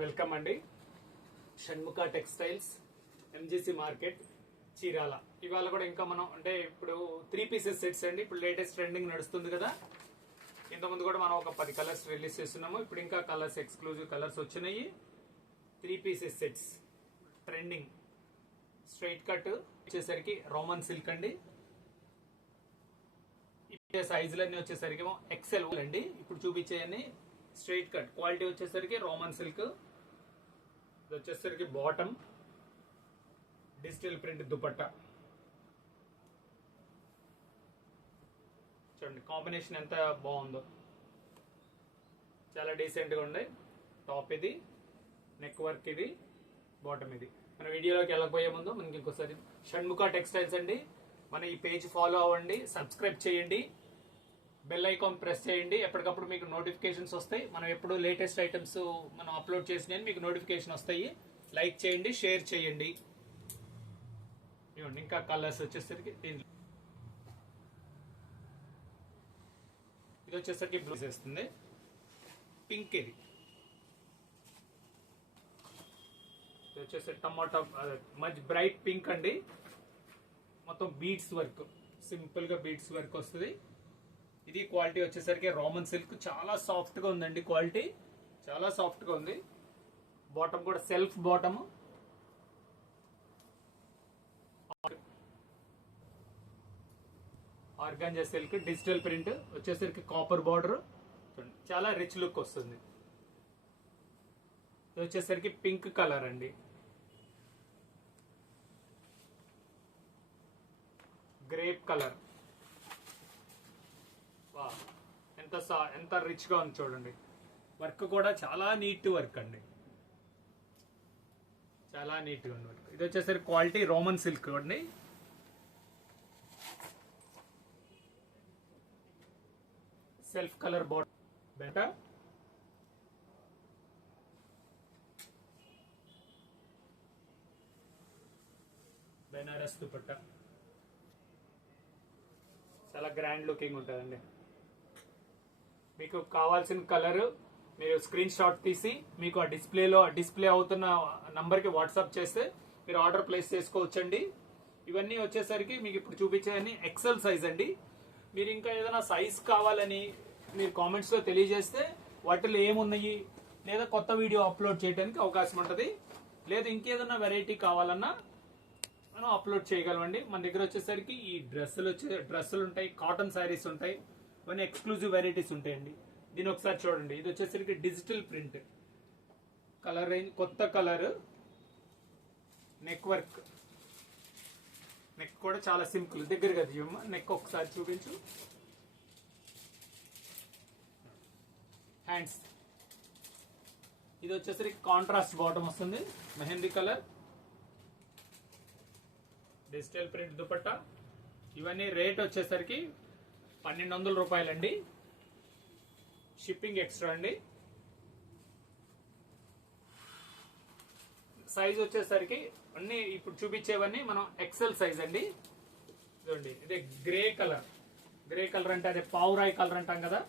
Welcome అండి. Shanmukha textiles, MGC market, Chirala. ఇవాళ కూడా ఇంకా మనం అంటే ఇప్పుడు 3 పీసెస్ సెట్స్ అండి. ఇప్పుడు లేటెస్ట్ ట్రెండింగ్ నడుస్తుంది కదా. ఇంతకుముందు కూడా మనం ఒక 10 కలర్స్ రిలీజ్ చేస్తున్నాము. ఇప్పుడు ఇంకా కలర్స్, ఎక్స్క్లూజివ్ కలర్స్ వచ్చినాయి. 3 pieces sets trending. Straight cut వచ్చేసరికి రోమన్ సిల్క్ అండి. సైజులన్నీ వచ్చేసరికి ఎక్సెల్ అండి. ఇప్పుడు చూపించేయన్ని స్ట్రైట్ కట్. క్వాలిటీ వచ్చేసరికి రోమన్ సిల్క్. ఇది వచ్చేసరికి బాటమ్ డిజిటల్ ప్రింట్ దుపట్టా. చూడండి కాంబినేషన్ ఎంత బాగుందో, చాలా డీసెంట్ గా ఉంది. టాప్ ఇది, నెక్ వర్క్ ఇది, బాటమ్ ఇది. మన వీడియోలోకి వెళ్ళకపోయే ముందు మనకి ఇంకోసారి షణ్ముఖ టెక్స్టైల్స్ అండి. మన ఈ పేజ్ ఫాలో అవ్వండి, సబ్స్క్రైబ్ చేయండి, బెల్ ఐకాన్ ప్రెస్ చేయండి. ఎప్పటికప్పుడు మీకు నోటిఫికేషన్స్ వస్తాయి. మనం ఎప్పుడు లేటెస్ట్ ఐటమ్స్ మనం అప్లోడ్ చేసినవి మీకు నోటిఫికేషన్ వస్తాయి. లైక్ చేయండి, షేర్ చేయండి. ఇంకా కలర్స్ వచ్చేసరికి ఇది వచ్చేసరికి బ్లూ వేస్తుంది, పింక్ ఇది వచ్చేసరికి టమాటా మంచి బ్రైట్ పింక్ అండి. మొత్తం బీడ్స్ వర్క్, సింపుల్ గా బీడ్స్ వర్క్ వస్తుంది. ఇది క్వాలిటీ వచ్చేసరికి రోమన్ సిల్క్. చాలా సాఫ్ట్ గా ఉందండి, క్వాలిటీ చాలా సాఫ్ట్ గా ఉంది. బాటమ్ కూడా self bottom. Organza silk, digital print వచ్చేసరికి కాపర్ బార్డర్. చాలా రిచ్ లుక్ వస్తుంది. ఇది వచ్చేసరికి పింక్ కలర్ అండి. Grape colour. ఎంత రిచ్ గా ఉంది చూడండి. వర్క్ కూడా చాలా నీట్ వర్క్ అండి, చాలా నీట్ గా ఉంది వర్క్. ఇది వచ్చేసరికి క్వాలిటీ రోమన్ సిల్క్ అండి. Self colour bottom, better Banaras dupatta. చాలా గ్రాండ్ లుకింగ్ ఉంటుందండి. మీకు కావాల్సిన కలర్ మీరు స్క్రీన్ షాట్ తీసి మీకు ఆ డిస్ప్లే అవుతున్న నంబర్కి వాట్సాప్ చేస్తే మీరు ఆర్డర్ ప్లేస్ చేసుకోవచ్చండి. ఇవన్నీ వచ్చేసరికి మీకు ఇప్పుడు చూపించేవన్నీ ఎక్సెల్ సైజ్ అండి. మీరు ఇంకా ఏదైనా సైజ్ కావాలని మీరు కామెంట్స్లో తెలియజేస్తే వాటిలో ఏమున్నాయి లేదా కొత్త వీడియో అప్లోడ్ చేయడానికి అవకాశం ఉంటుంది. లేదా ఇంకేదైనా వెరైటీ కావాలన్నా మనం అప్లోడ్ చేయగలమండి. మన దగ్గర వచ్చేసరికి ఈ డ్రెస్సులు ఉంటాయి, కాటన్ శారీస్ ఉంటాయి, ఇవన్నీ ఎక్స్క్లూజివ్ వెరైటీస్ ఉంటాయండి. దీని ఒకసారి చూడండి. ఇది వచ్చేసరికి డిజిటల్ ప్రింట్ కలర్ రేంజ్, కొత్త కలర్, నెక్ వర్క్. నెక్ కూడా చాలా సింపుల్. దగ్గరగా తీయమ్మా, నెక్ ఒకసారి చూపించు. హ్యాండ్స్. ఇది వచ్చేసరికి కాంట్రాస్ట్ బాటమ్ వస్తుంది, mehndi colour, digital print dupatta. ఇవన్నీ రేట్ వచ్చేసరికి 1200 రూపాయలండి. షిప్పింగ్ ఎక్స్ట్రా అండి. సైజ్ వచ్చేసరికి అన్ని ఇప్పుడు చూపించేవన్నీ మనం ఎక్సెల్ సైజ్ అండి. చూడండి ఇది గ్రే కలర్. గ్రే కలర్ అంటే అదే పావురాయి కలర్ అంటాం కదా.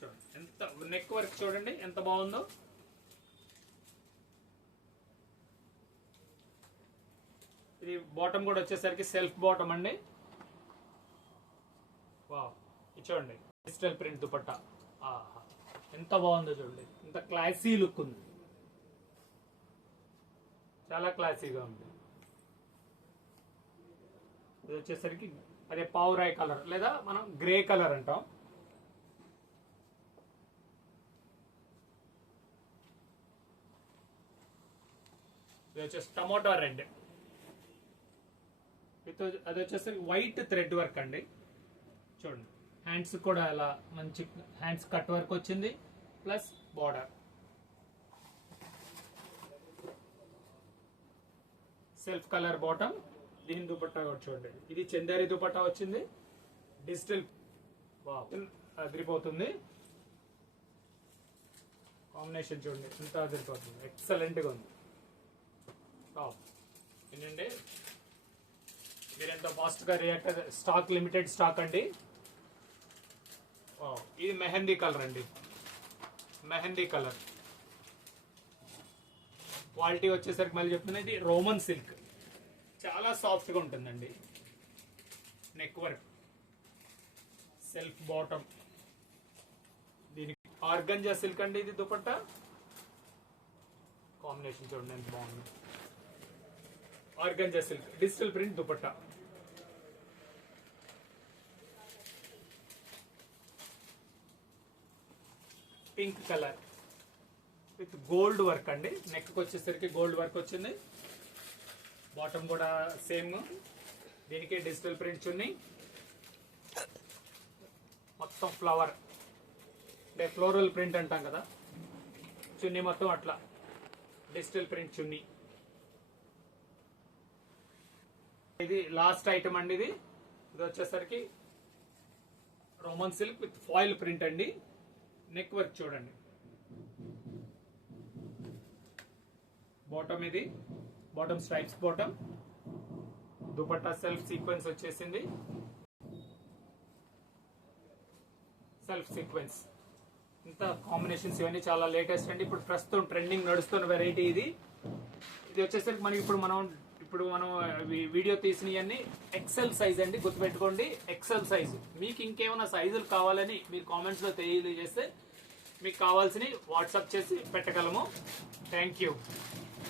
చూడండి ఎంత నెక్ వర్క్ చూడండి ఎంత బాగుందో. ఇది బాటమ్ కూడా వచ్చేసరికి సెల్ఫ్ బాటమ్ అండి. వావ్, ఇది చూడండి డిజిటల్ ప్రింట్ దుపట్టా. ఆహా, ఎంత బాగుందో చూడండి. ఎంత క్లాసీ లుక్ ఉంది, చాలా క్లాసీగా ఉంది. ఇది వచ్చేసరికి అదే పావురాయి కలర్ లేదా మనం గ్రే కలర్ అంటాం. ఇది వచ్చేసి టమోటా రెడ్. అది వచ్చేసరికి వైట్ థ్రెడ్ వర్క్ అండి. చూడండి హ్యాండ్స్ కూడా అలా మంచి హ్యాండ్స్ కట్ వర్క్ వచ్చింది, plus border. Self colour bottom. దీని దుపట్టా కూడా చూడండి. ఇది చందేరి దుపట్టా వచ్చింది, డిజిటల్. అదిరిపోతుంది కాంబినేషన్. చూడండి ఎంత అదిరిపోతుంది, ఎక్సలెంట్ గా ఉంది. ఏంటంటే మీరు ఎంతో ఫాస్ట్ గా రియాక్ట్. స్టాక్ లిమిటెడ్ స్టాక్ అండి. ఇది మెహందీ కలర్ అండి, మెహందీ కలర్. క్వాలిటీ వచ్చేసరికి మళ్ళీ చెప్తున్నా, ఇది రోమన్ సిల్క్, చాలా సాఫ్ట్గా ఉంటుందండి. నెక్ వర్క్, సెల్ఫ్ బాటమ్, దీనికి ఆర్గంజా సిల్క్ అండి. ఇది దుపట్టా కాంబినేషన్ చూడండి ఎంత బాగుంది. Organza silk digital print dupatta. Pink colour with gold work అండి. నెక్ వచ్చేసరికి గోల్డ్ వర్క్ వచ్చింది. బాటమ్ కూడా సేమ్, దీనికి డిజిటల్ ప్రింట్ చున్నీ, మొత్తం ఫ్లవర్ అంటే ఫ్లోరల్ ప్రింట్ అంటాం కదా, చున్నీ మొత్తం అట్లా డిజిటల్ ప్రింట్ చున్నీ. ఇది లాస్ట్ ఐటమ్ అండి. ఇది వచ్చేసరికి Roman silk with foil print అండి. నెక్ వర్క్ చూడండి. బాటమ్, ఇది bottom stripes bottom, dupatta self sequence వచ్చేసింది. సెల్ఫ్ సీక్వెన్స్, ఇంత కాంబినేషన్స్ ఇవన్నీ చాలా లేటెస్ట్ అండి. ఇప్పుడు ప్రస్తుతం ట్రెండింగ్ నడుస్తున్న వెరైటీ ఇది. ఇది వచ్చేసరికి మనకి ఇప్పుడు మనం వీడియో తీసినవన్నీ ఎక్సెల్ సైజ్ అండి, గుర్తుపెట్టుకోండి ఎక్సెల్ సైజ్. మీకు ఇంకేమైనా సైజులు కావాలని మీరు కామెంట్స్ లో తెలియజేస్తే మీకు కావాల్సినవి వాట్సాప్ చేసి పెట్టగలము. Thank you.